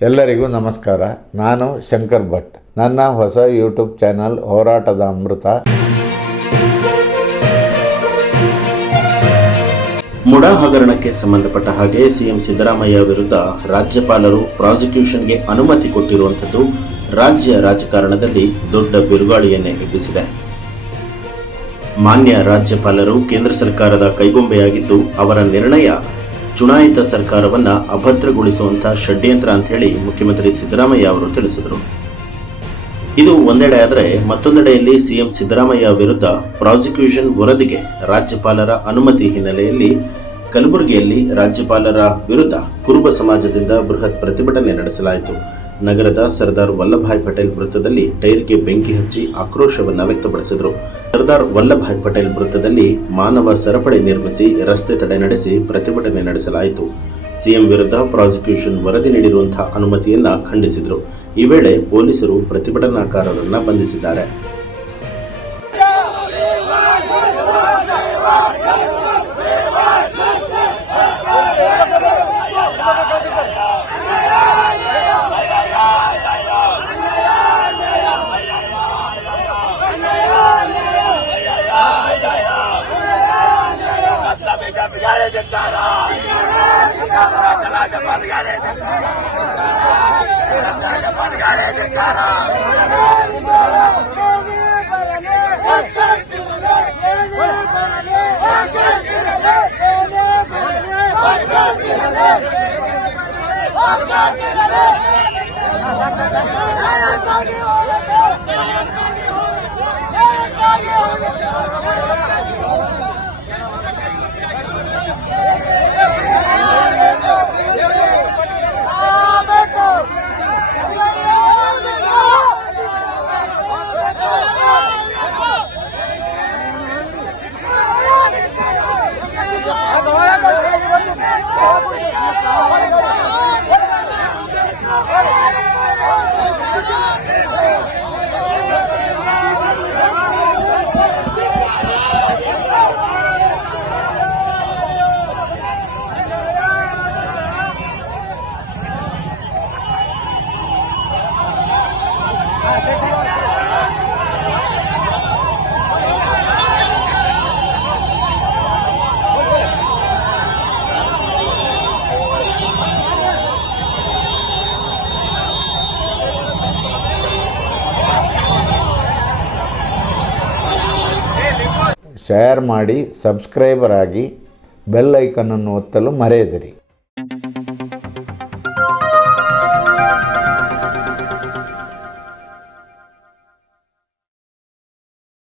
ಎಲ್ಲರಿಗೂ ನಮಸ್ಕಾರ. ನಾನು ಶಂಕರ್ ಭಟ್. ನನ್ನ ಹೊಸ ಯೂಟ್ಯೂಬ್ ಚಾನಲ್ ಹೋರಾಟದ ಅಮೃತ. ಮುಡಾ ಹಗರಣಕ್ಕೆ ಸಂಬಂಧಪಟ್ಟ ಹಾಗೆ ಸಿಎಂ ಸಿದ್ದರಾಮಯ್ಯ ವಿರುದ್ಧ ರಾಜ್ಯಪಾಲರು ಪ್ರಾಸಿಕ್ಯೂಷನ್ಗೆ ಅನುಮತಿ ಕೊಟ್ಟಿರುವಂಥದ್ದು ರಾಜ್ಯ ರಾಜಕಾರಣದಲ್ಲಿ ದೊಡ್ಡ ಬಿರುಗಾಳಿಯನ್ನೇ ಎಬ್ಬಿಸಿದೆ. ಮಾನ್ಯ ರಾಜ್ಯಪಾಲರು ಕೇಂದ್ರ ಸರ್ಕಾರದ ಕೈಗೊಂಬೆಯಾಗಿದ್ದು, ಅವರ ನಿರ್ಣಯ ಚುನಾಯಿತ ಸರ್ಕಾರವನ್ನು ಅಭದ್ರಗೊಳಿಸುವಂಥ ಷಡ್ಯಂತ್ರ ಅಂತ ಹೇಳಿ ಮುಖ್ಯಮಂತ್ರಿ ಸಿದ್ದರಾಮಯ್ಯ ಅವರು ತಿಳಿಸಿದರು. ಇದು ಒಂದೆಡೆ ಆದರೆ, ಮತ್ತೊಂದೆಡೆಯಲ್ಲಿ ಸಿಎಂ ಸಿದ್ದರಾಮಯ್ಯ ವಿರುದ್ಧ ಪ್ರಾಸಿಕ್ಯೂಷನ್ ವರದಿಗೆ ರಾಜ್ಯಪಾಲರ ಅನುಮತಿ ಹಿನ್ನೆಲೆಯಲ್ಲಿ ಕಲಬುರಗಿಯಲ್ಲಿ ರಾಜ್ಯಪಾಲರ ವಿರುದ್ಧ ಕುರುಬ ಸಮಾಜದಿಂದ ಬೃಹತ್ ಪ್ರತಿಭಟನೆ ನಡೆಸಲಾಯಿತು. ನಗರದ ಸರ್ದಾರ್ ವಲ್ಲಭಾಯ್ ಪಟೇಲ್ ವೃತ್ತದಲ್ಲಿ ಟೈರ್ಗೆ ಬೆಂಕಿ ಹಚ್ಚಿ ಆಕ್ರೋಶವನ್ನು ವ್ಯಕ್ತಪಡಿಸಿದರು. ಸರ್ದಾರ್ ವಲ್ಲಭಾಯ್ ಪಟೇಲ್ ವೃತ್ತದಲ್ಲಿ ಮಾನವ ಸರಪಳಿ ನಿರ್ಮಿಸಿ ರಸ್ತೆ ತಡೆ ನಡೆಸಿ ಪ್ರತಿಭಟನೆ ನಡೆಸಲಾಯಿತು. ಸಿಎಂ ವಿರುದ್ಧ ಪ್ರಾಸಿಕ್ಯೂಷನ್ ವರದಿ ನೀಡಿರುವಂತಹ ಅನುಮತಿಯನ್ನ ಖಂಡಿಸಿದರು. ಈ ವೇಳೆ ಪೊಲೀಸರು ಪ್ರತಿಭಟನಾಕಾರರನ್ನು ಬಂಧಿಸಿದ್ದಾರೆ. ಶೇರ್ ಮಾಡಿ, ಸಬ್ಸ್ಕ್ರೈಬರ್ ಆಗಿ, ಬೆಲ್ ಐಕನನ್ನು ಒತ್ತಲು ಮರೆಯದಿರಿ.